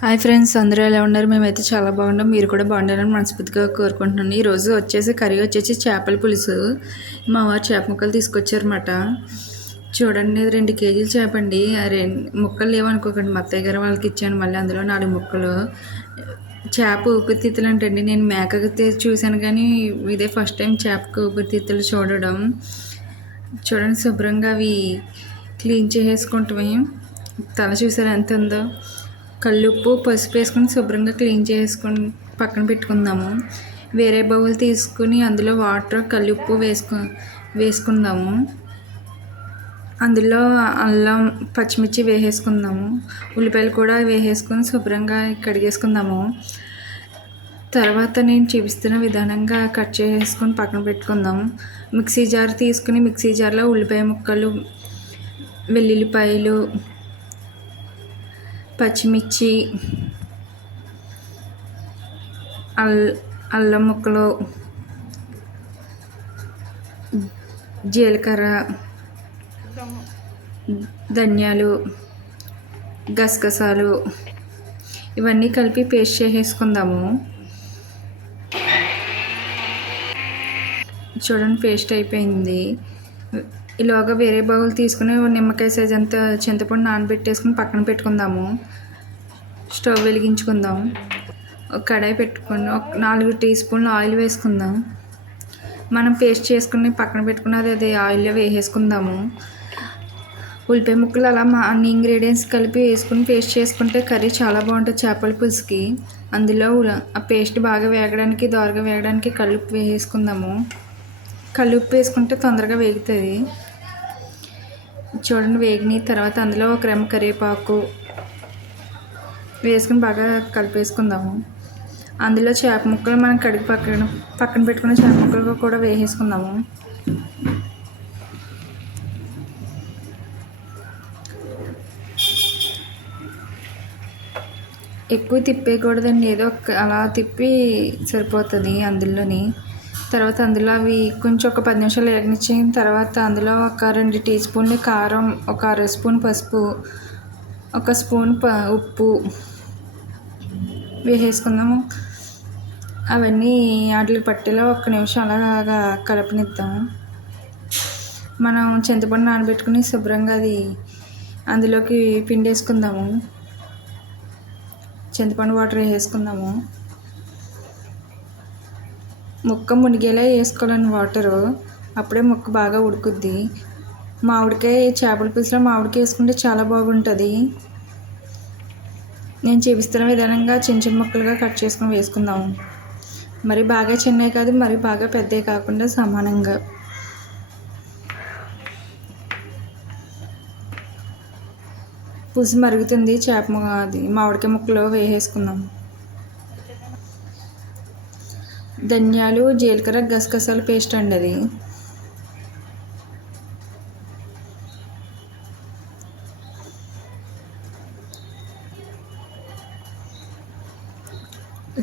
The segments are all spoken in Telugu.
హాయ్ ఫ్రెండ్స్ అందరూ ఎలా ఉన్నారు? మేమైతే చాలా బాగున్నాం. మీరు కూడా బాగుండాలని మనస్ఫూర్తిగా కోరుకుంటున్నాను ఈరోజు వచ్చేసి కర్రీ వచ్చేసి చేపల పులుసు. మా వారు చేప ముక్కలు తీసుకొచ్చారన్నమాట. చూడండి రెండు కేజీలు చేపండి ఆ రెండు ముక్కలు లేవనుకోకండి మా అత్తయ్య గారు వాళ్ళకి ఇచ్చాను. మళ్ళీ అందులో నాలుగు ముక్కలు. చేప ఊపిరితిత్తులు అంటండి నేను మేకకి చూశాను కానీ ఇదే ఫస్ట్ టైం చేపకు ఊపిరితిత్తులు చూడడం. చూడండి శుభ్రంగా అవి క్లీన్ చేసేసుకుంటామే తల చూసారు ఎంత ఉందో? కళ్ళుప్పు పసుపు వేసుకొని శుభ్రంగా క్లీన్ చేసుకొని పక్కన పెట్టుకుందాము. వేరే బౌల్ తీసుకుని అందులో వాటర్ కళ్ళుప్పు వేసుకు వేసుకుందాము. అందులో అల్లం పచ్చిమిర్చి వేసేసుకుందాము. ఉల్లిపాయలు కూడా వేసేసుకొని శుభ్రంగా కడిగేసుకుందాము. తర్వాత నేను చూపిస్తున్న విధానంగా కట్ చేసుకొని పక్కన పెట్టుకుందాము. మిక్సీ జార్ తీసుకుని మిక్సీ జార్లో ఉల్లిపాయ ముక్కలు వెల్లుల్లిపాయలు పచ్చిమిర్చి అల్ అల్లం ముక్కలు జీలకర్ర ధనియాలు గసగసాలు ఇవన్నీ కలిపి పేస్ట్ చేసేసుకుందాము. చూడండి పేస్ట్ అయిపోయింది. ఈలోగా వేరే బౌల్ తీసుకుని నిమ్మకాయ సైజ్ అంత చింతపండు నానబెట్టేసుకుని పక్కన పెట్టుకుందాము. స్టవ్ వెలిగించుకుందాం. ఒక కడాయి పెట్టుకుని ఒక నాలుగు టీ స్పూన్లు ఆయిల్ వేసుకుందాం. మనం పేస్ట్ చేసుకుని పక్కన పెట్టుకున్నది అది ఆయిల్లో వేసేసుకుందాము. ఉల్లిపాయ ముక్కలు అలా మా అన్ని ఇంగ్రీడియంట్స్ కలిపి వేసుకుని పేస్ట్ చేసుకుంటే కర్రీ చాలా బాగుంటుంది చేపల పులుసుకి. అందులో ఆ పేస్ట్ బాగా వేగడానికి దోరగా వేగడానికి కలుపు వేసుకుందాము కల్లుప్పు వేసుకుంటే తొందరగా వేగుతుంది. చూడండి వేగిన తర్వాత అందులో ఒక రెమ్మ కరివేపాకు వేసుకుని బాగా కలిపేసుకుందాము. అందులో చేప ముక్కలు మనం కడిగి పక్కన పక్కన పెట్టుకున్న చేప ముక్కలు కూడా వేసేసుకుందాము. ఎక్కువ తిప్పేయకూడదండి. ఏదో ఒక అలా తిప్పి సరిపోతుంది అందులోని. తర్వాత అందులో అవి కొంచెం ఒక పది నిమిషాలు వేగనిచ్చిన తర్వాత అందులో ఒక రెండు టీ స్పూన్లు కారం ఒక అర స్పూన్ పసుపు ఒక స్పూన్ ప ఉప్పు వేసేసుకుందాము. అవన్నీ వాటికి పట్టేలా ఒక్క నిమిషం అలాగా కలపనిద్దాము. మనం చింతపండు నానబెట్టుకుని శుభ్రంగా అది అందులోకి పిండి వేసుకుందాము చింతపండు వాటర్ వేసేసుకుందాము. ముక్క మునిగేలా వేసుకోవాలని వాటరు. అప్పుడే ముక్క బాగా ఉడుకుద్ది. మామిడికాయ చేపల పులుసులో మామిడికాయ వేసుకుంటే చాలా బాగుంటుంది. నేను చూపిస్తున్న విధానంగా చిన్న చిన్న ముక్కలుగా కట్ చేసుకొని వేసుకుందాము మరి బాగా చిన్నవి కాదు మరి బాగా పెద్దవి కాకుండా సమానంగా. పులుసు మరుగుతుంది చేప అది మామిడికాయ ముక్కలు వేసేసుకుందాం. ధనియాలు జీలకర్ర గసగసాల పేస్ట్ అండి అది.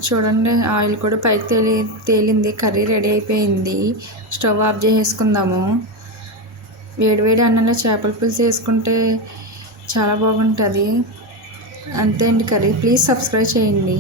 చూడండి ఆయిల్ కూడా పైకి తేలి తేలింది కర్రీ రెడీ అయిపోయింది. స్టవ్ ఆఫ్ చేసేసుకుందాము. వేడివేడి అన్నంలో చేపల పులుసు వేసుకుంటే చాలా బాగుంటుంది. అంతే అండి కర్రీ. ప్లీజ్ సబ్స్క్రైబ్ చేయండి.